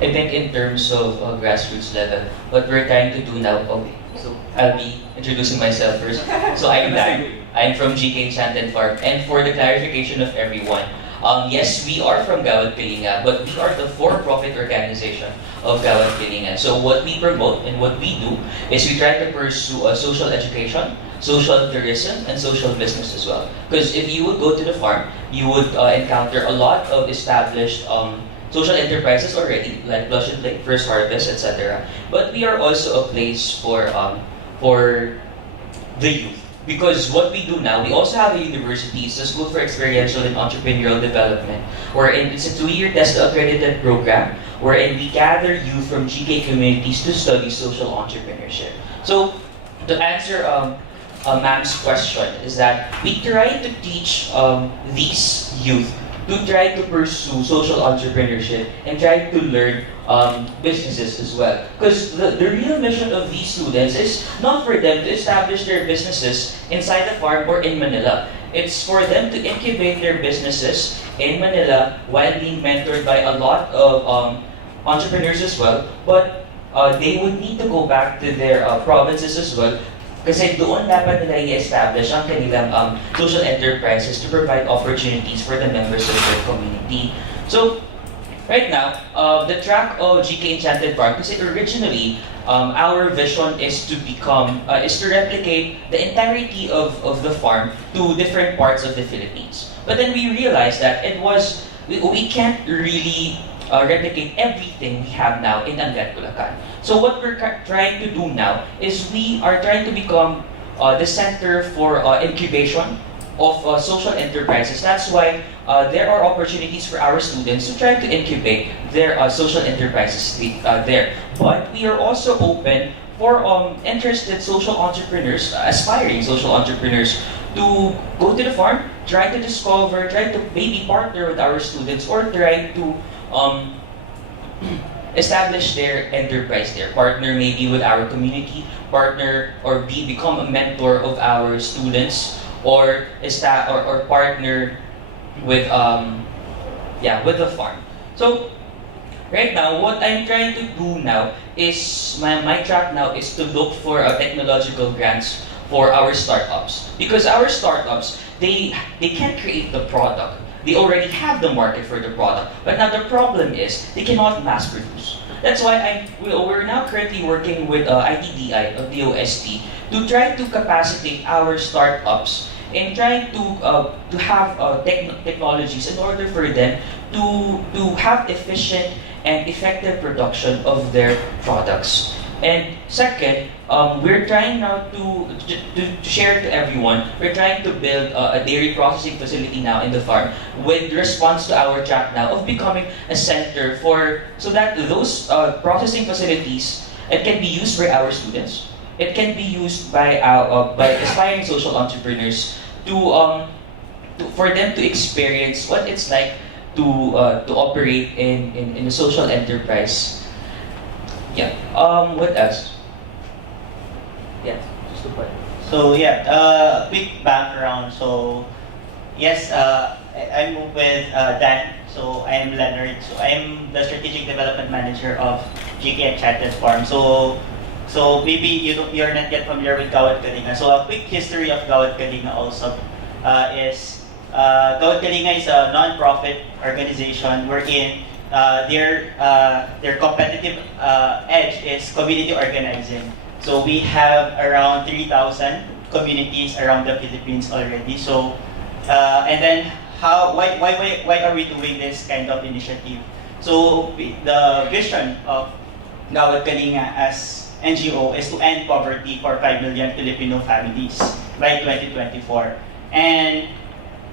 I think in terms of grassroots level, what we're trying to do now, okay, so I'll be introducing myself first. So I'm Dan. I'm from GK Enchanted Farm. And for the clarification of everyone, yes, we are from Gawad Kalinga, but we are the for-profit organization of Gawad Kalinga. So what we promote and what we do is we try to pursue social education, social tourism, and social business as well. Because if you would go to the farm, you would encounter a lot of established social enterprises already, like Blush and Lake, First Harvest, etc. But we are also a place for the youth. Because what we do now, we also have a university, it's the School for Experiential and Entrepreneurial Development, wherein it's a 2-year test-accredited program, wherein we gather youth from GK communities to study social entrepreneurship. So, to answer ma'am's question, is that we try to teach these youth to try to pursue social entrepreneurship and try to learn businesses as well. Because the real mission of these students is not for them to establish their businesses inside the farm or in Manila. It's for them to incubate their businesses in Manila while being mentored by a lot of entrepreneurs as well. But they would need to go back to their provinces as well, kasi doon dapat nila i-establish ang kanilang social enterprises to provide opportunities for the members of their community. So, right now, the track of GK Enchanted Farm, kasi originally, our vision is to replicate the entirety of the farm to different parts of the Philippines. But then we realized that we can't really replicate everything we have now in Angat, Bulacan. So what we're trying to do now is we are trying to become the center for incubation of social enterprises. That's why there are opportunities for our students to try to incubate their social enterprises there. But we are also open for interested social entrepreneurs, aspiring social entrepreneurs, to go to the farm, try to discover, try to maybe partner with our students, or try to establish their enterprise there. Partner maybe with our community, partner or become a mentor of our students, or partner with with the farm. So right now, what I'm trying to do now is my track now is to look for technological grants for our startups, because our startups they can't create the product. They already have the market for the product, but now the problem is they cannot mass produce. That's why we're now currently working with ITDI of the OST to try to capacitate our startups and trying to have technologies in order for them to have efficient and effective production of their products. And second, we're trying now to share to everyone, we're trying to build a dairy processing facility now in the farm with response to our track now of becoming a center so that those processing facilities, it can be used by our students, it can be used by aspiring social entrepreneurs for them to experience what it's like to operate in a social enterprise. Yeah. What else? Yeah. Just a point. So yeah, quick background. So yes, I'm with Dan. So I'm Leonard. So I'm the strategic development manager of GK Enchanted Farm. So maybe you're not yet familiar with Gawad Kalinga. So a quick history of Gawad Kalinga also is Gawad Kalinga is a non-profit organization wherein their competitive edge is community organizing. So we have around 3,000 communities around the Philippines already. So and then why are we doing this kind of initiative? So the vision of Gawad Kalinga as NGO is to end poverty for 5 million Filipino families by 2024. And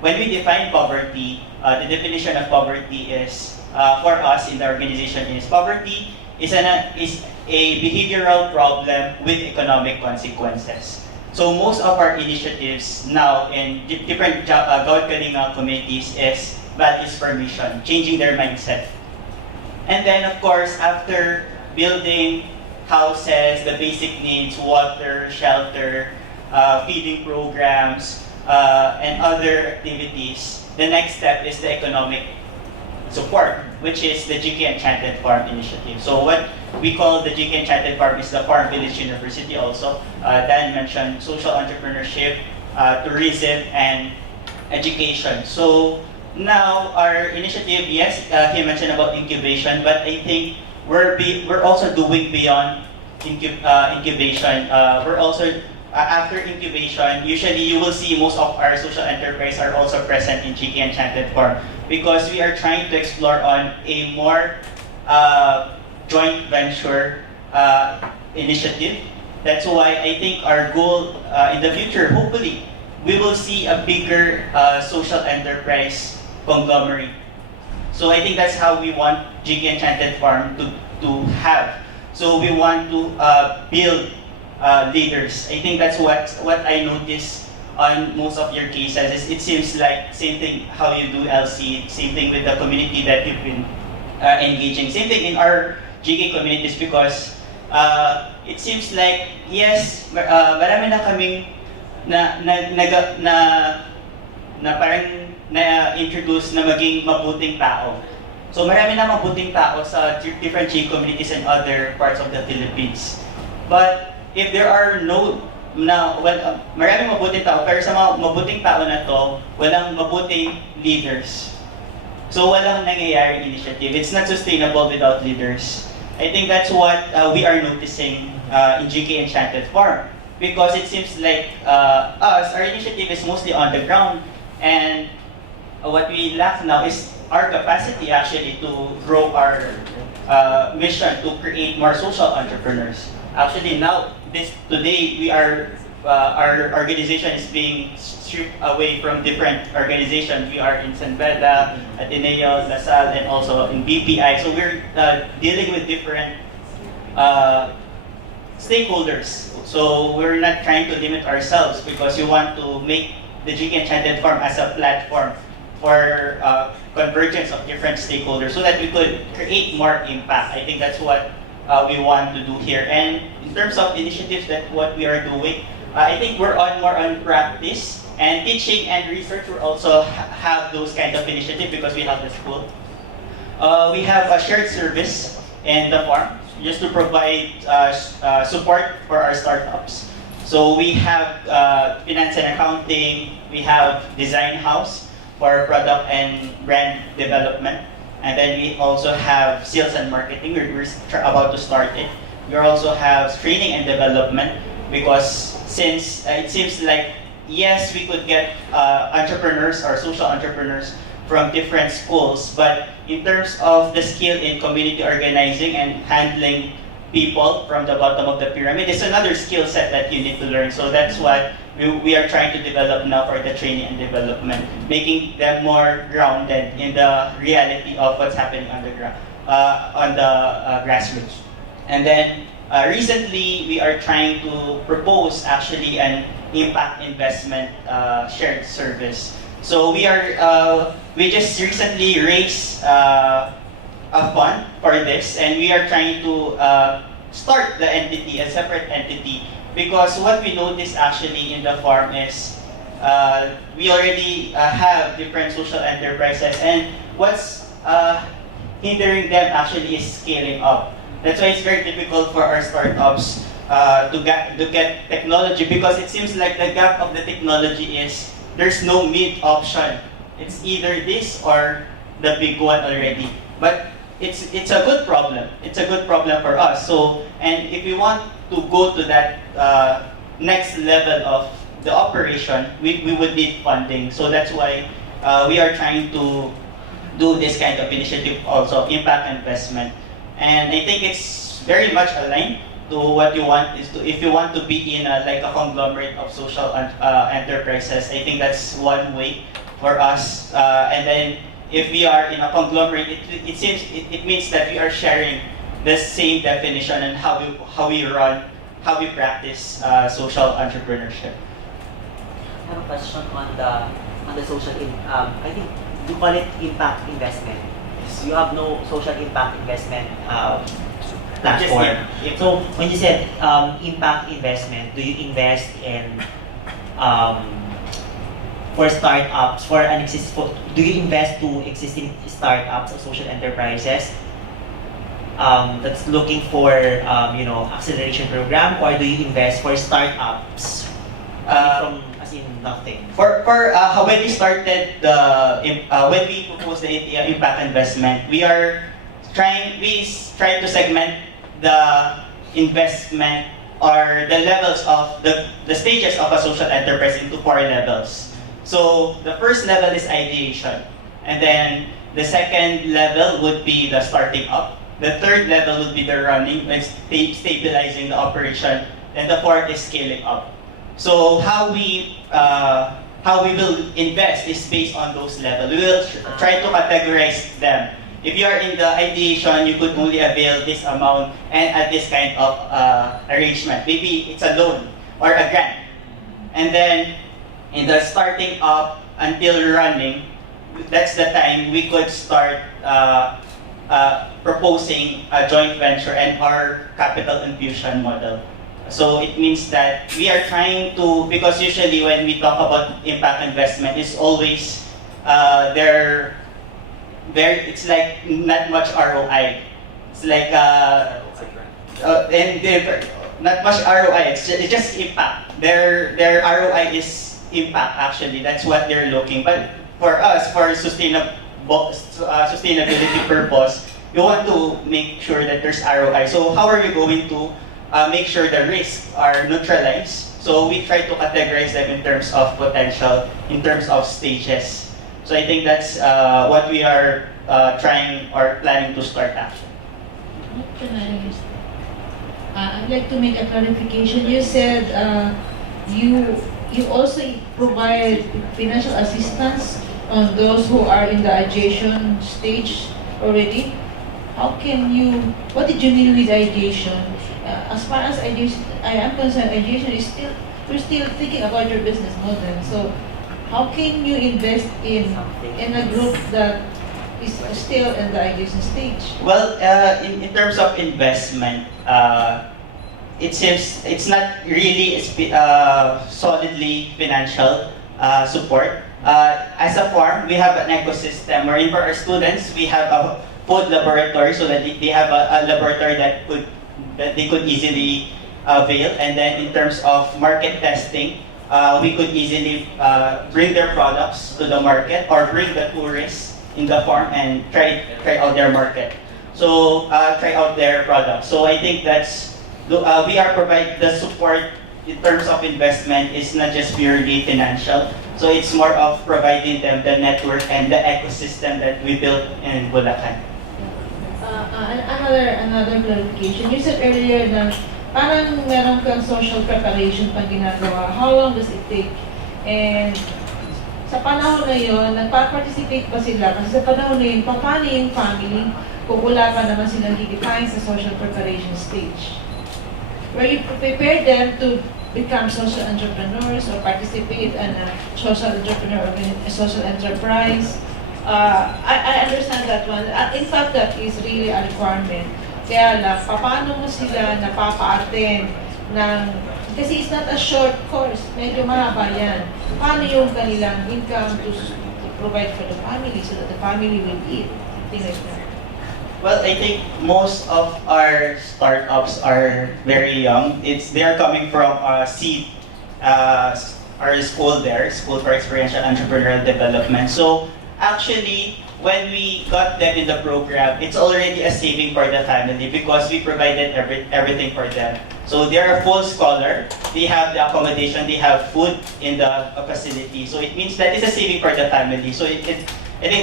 when we define poverty, the definition of poverty is for us in the organization is poverty is a behavioral problem with economic consequences. So most of our initiatives now in different Gawad Kalinga communities is values formation, changing their mindset. And then of course, after building houses, the basic needs, water, shelter, feeding programs, and other activities, the next step is the economic support, which is the GK Enchanted Farm initiative. So what we call the GK Enchanted Farm is the Farm Village University also. Dan mentioned social entrepreneurship, tourism, and education. So now our initiative, yes, he mentioned about incubation, but I think we're also doing beyond incubation. We're also after incubation, usually you will see most of our social enterprise are also present in GK Enchanted Farm because we are trying to explore on a more joint venture initiative. That's why I think our goal in the future, hopefully, we will see a bigger social enterprise conglomerate. So I think that's how we want GK Enchanted Farm to have. So we want to build leaders. I think that's what I noticed on most of your cases. Is it seems like same thing how you do LC, same thing with the community that you've been engaging. Same thing in our GK communities because it seems like yes, marami na kaming na parang na-introduce na maging mabuting tao. So marami na mabuting tao sa different GK communities and other parts of the Philippines. But if there are maraming mabuting tao, pero sa mga mabuting tao na to, walang mabuting leaders. So walang nangyayaring initiative. It's not sustainable without leaders. I think that's what we are noticing in GK Enchanted Farm. Because it seems like our initiative is mostly on the ground, and what we lack now is our capacity actually to grow our mission to create more social entrepreneurs. Actually now, today we are our organization is being stripped away from different organizations. We are in San Beda, Ateneo, LaSalle, and also in BPI. So we're dealing with different stakeholders. So we're not trying to limit ourselves because we want to make the GK Enchanted Farm as a platform for convergence of different stakeholders so that we could create more impact. I think that's what we want to do here. And in terms of initiatives that what we are doing, I think we're more on practice and teaching and research. We also have those kind of initiatives because we have the school. We have a shared service in the farm just to provide support for our startups. So we have finance and accounting, we have design house for product and brand development, and then we also have sales and marketing. We're about to start it. We also have training and development because since it seems like yes, we could get entrepreneurs or social entrepreneurs from different schools, but in terms of the skill in community organizing and handling people from the bottom of the pyramid, it's another skill set that you need to learn. So that's what we are trying to develop now for the training and development, making them more grounded in the reality of what's happening on the ground, on the grassroots. And then recently, we are trying to propose actually an impact investment shared service. So we just recently raised a fund for this, and we are trying to start the entity, a separate entity, because what we noticed actually in the farm is we already have different social enterprises, and what's hindering them actually is scaling up. That's why it's very difficult for our startups to get technology, because it seems like the gap of the technology is there's no mid option. It's either this or the big one already. But it's a good problem. It's a good problem for us. So, and if we want to go to that next level of the operation, we would need funding. So that's why we are trying to do this kind of initiative also, impact investment. And I think it's very much aligned to what you want is to, if you want to be in like a conglomerate of social enterprises, I think that's one way for us. And then if we are in a conglomerate, it seems it means that we are sharing the same definition and how we run, how we practice social entrepreneurship. I have a question on the social. I think you call it impact investment. You have no social impact investment platform. So when you said impact investment, do you invest in for startups, do you invest to existing startups or social enterprises that's looking for acceleration program, or do you invest for startups from as in nothing? For when we started when we proposed the impact investment, we try to segment the investment or the levels of the stages of a social enterprise into 4 levels. So the first level is ideation, and then the second level would be the starting up. The third level would be the running and stabilizing the operation, and the fourth is scaling up. So how we will invest is based on those levels. We will try to categorize them. If you are in the ideation, you could only avail this amount and at this kind of arrangement. Maybe it's a loan or a grant. And then in the starting up until running, that's the time we could start proposing a joint venture and our capital infusion model. So it means that we are trying to, because usually when we talk about impact investment, it's always it's like not much ROI. It's like not much ROI. It's just impact. Their ROI is impact. Actually, that's what they're looking. But for us, for sustainability purpose, we want to make sure that there's ROI. So how are we going to make sure the risks are neutralized? So we try to categorize them in terms of potential, in terms of stages. So I think that's what we are trying or planning to start actually. I'd like to make a clarification. You said you also provide financial assistance on those who are in the ideation stage already. What did you mean with ideation? As far as ideation, I am concerned, ideation is you're still thinking about your business model. So how can you invest in a group that is still in the ideation stage? Well, in terms of investment, it seems it's not really solidly financial support. As a farm, we have an ecosystem wherein for our students, we have a food laboratory so that they have a laboratory that they could easily avail. And then in terms of market testing, we could easily bring their products to the market or bring the tourists in the farm and try out their market. So try out their products. So I think we are providing the support in terms of investment is not just purely financial. So it's more of providing them the network and the ecosystem that we built in Bulacan. Another clarification. You said earlier na parang meron kang social preparation pang ginagawa. How long does it take? And sa panahon na yun, nagpa-participate ba sila? Kasi sa panahon na yun, paano yung family kung wala pa naman silang define sa social preparation stage? Where you prepare them to become social entrepreneurs or participate in a social enterprise. I understand that one. In fact, that is really a requirement. Kaya lang, paano mo sila napapa-attend ng, kasi it's not a short course, medyo mahaba yan. Paano yung kanilang income to provide for the family so that the family will eat? Things like that. Well, I think most of our startups are very young. They are coming from seed, our school for experiential entrepreneurial development. So actually, when we got them in the program, it's already a saving for the family because we provided everything for them. So they're a full scholar. They have the accommodation, they have food in the facility. So it means that it's a saving for the family. So I think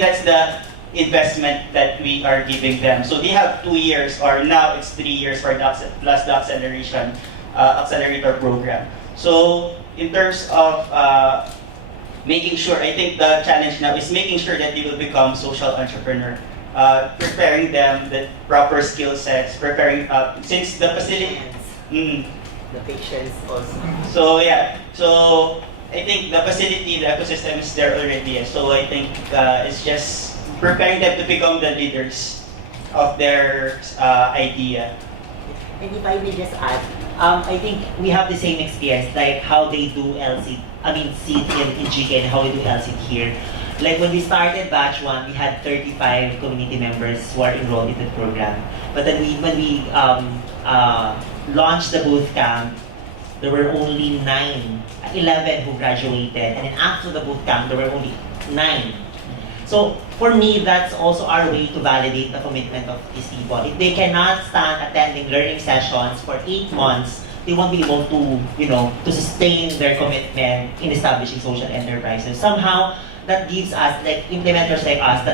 that's the investment that we are giving them. So they have 2 years, or now it's 3 years for plus the accelerator program. So in terms of making sure, I think the challenge now is making sure that they will become social entrepreneur. Preparing them the proper skill sets, preparing since the facility. The patients also. So yeah, so I think the facility, the ecosystem is there already. So I think it's just preparing them to become the leaders of their idea. And if I may just add, I think we have the same experience, like how they do seed in GK and how we do LSET here. Like when we started batch 1, we had 35 community members who are enrolled in the program. But then when we launched the boot camp, there were only 11 who graduated. And then after the boot camp, there were only 9. So for me, that's also our way to validate the commitment of these people. If they cannot stand attending learning sessions for 8 months, they won't be able to, to sustain their commitment in establishing social enterprises. Somehow, that gives us, like implementers like us,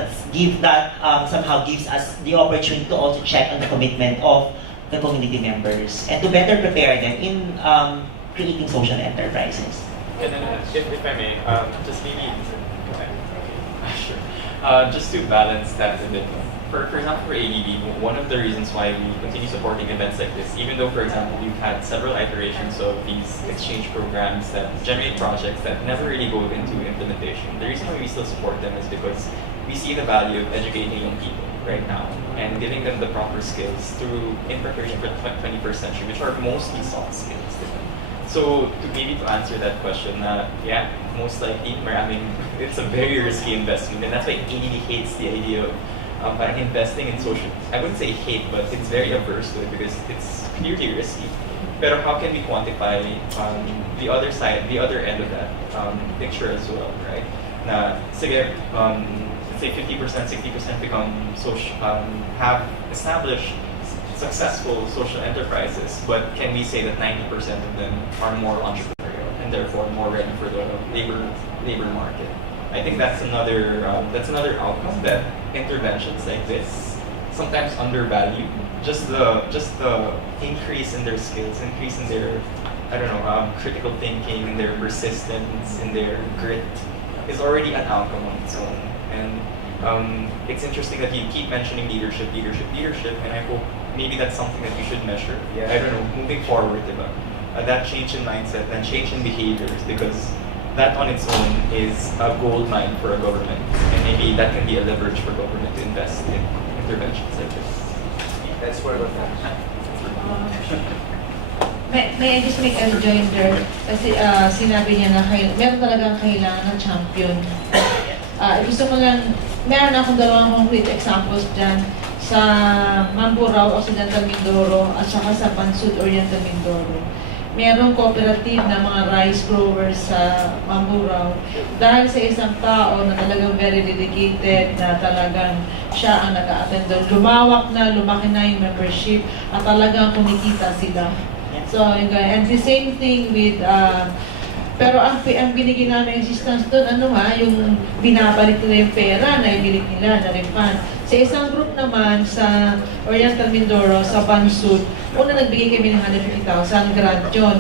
somehow gives us the opportunity to also check on the commitment of the community members and to better prepare them in creating social enterprises. And then, if I may, just maybe, sure. Just to balance that a bit. For example, for ADB, one of the reasons why we continue supporting events like this, even though, for example, we've had several iterations of these exchange programs that generate projects that never really go into implementation, the reason why we still support them is because we see the value of educating young people right now and giving them the proper skills in preparation for the 21st century, which are mostly soft skills. So to answer that question, yeah, most likely, it's a very risky investment, and that's why ADB hates the idea of parang investing in social. I wouldn't say hate, but it's very averse to it because it's clearly risky. But how can we quantify the other side, the other end of that picture as well, right? Sige, let's say 50%, 60% become have established successful social enterprises, but can we say that 90% of them are more entrepreneurial and therefore more ready for the labor market? I think that's another outcome that interventions like this sometimes undervalue. Just the increase in their skills, increase in their critical thinking, in their persistence, in their grit is already an outcome on its own. And it's interesting that you keep mentioning leadership, and I hope maybe that's something that you should measure. Yeah, I don't know, moving forward, that change in mindset and change in behaviors, because that on its own is a gold mine for a government, and maybe that can be a leverage for government to invest in interventions like this. That's where we're May I just make a rejoinder? Kasi sinabi niya na meron talagang kailangan ng champion. Gusto mo lang, meron akong dalawang concrete examples dyan sa Mamburao, Occidental Mindoro, at saka sa Bansud, Oriental Mindoro. Merong cooperative na mga rice growers sa Mamburao dahil sa isang tao na talagang very dedicated, na talagang siya ang nag-a-attend doon. Lumaki na yung membership at talagang kumikita sila. So, and the same thing with, pero ang binigyan namin assistance doon, yung binabalik nila yung pera na ibilig nila, na refund. Sa isang group naman sa Oriental Mindoro, sa Bansud, una nagbigay kami ng 150,000 grant yun.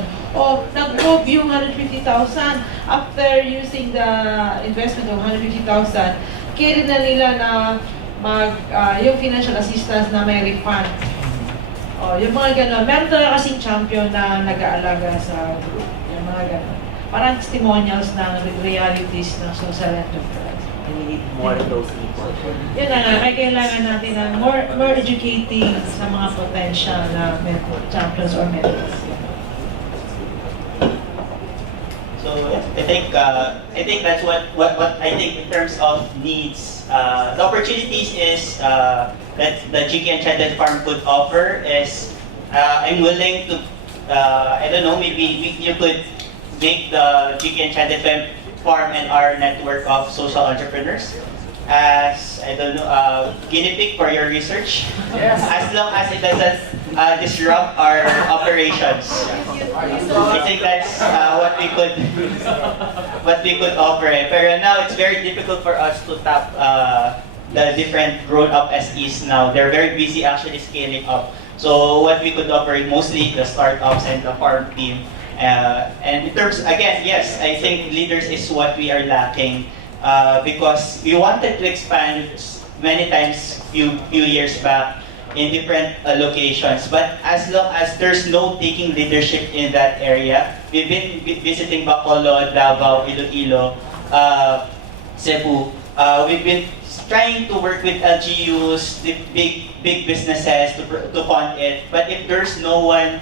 Nag-move yung 150,000 after using the investment of 150,000, carry na nila na yung financial assistance na may refund. Yung mga gano'n. Meron talaga kasing champion na nag-aalaga sa group. Yung mga gano'n. Parang testimonials ng realities ng social enterprise. And we need more of those people. Yun na nga, may kailangan natin ng more educating sa mga potential na champions or mentors. So I think that's what I think in terms of needs. The opportunities is that the GK Enchanted Farm could offer is I'm willing to maybe you could make the GK Enchanted Farm and our network of social entrepreneurs as guinea pig for your research. Yes. As long as it doesn't disrupt our operations. I think that's what we could offer. But now it's very difficult for us to tap the different grown-up SEs now. They're very busy actually scaling up. So what we could offer mostly the startups and the farm team. And in terms, again, yes, I think leaders is what we are lacking because we wanted to expand many times few years back in different locations. But as long as there's no taking leadership in that area, we've been visiting Bacolod, Davao, Iloilo, Cebu. We've been trying to work with LGUs, the big businesses to fund it. But if there's no one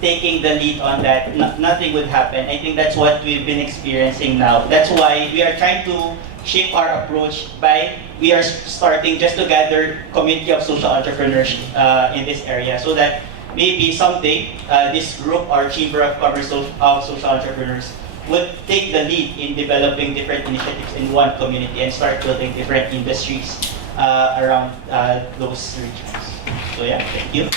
taking the lead on that, nothing would happen. I think that's what we've been experiencing now. That's why we are trying to shape our approach by we are starting just to gather community of social entrepreneurs in this area, so that maybe someday this group, our Chamber of Commerce of Social Entrepreneurs, would take the lead in developing different initiatives in one community and start building different industries around those regions. So yeah, thank you.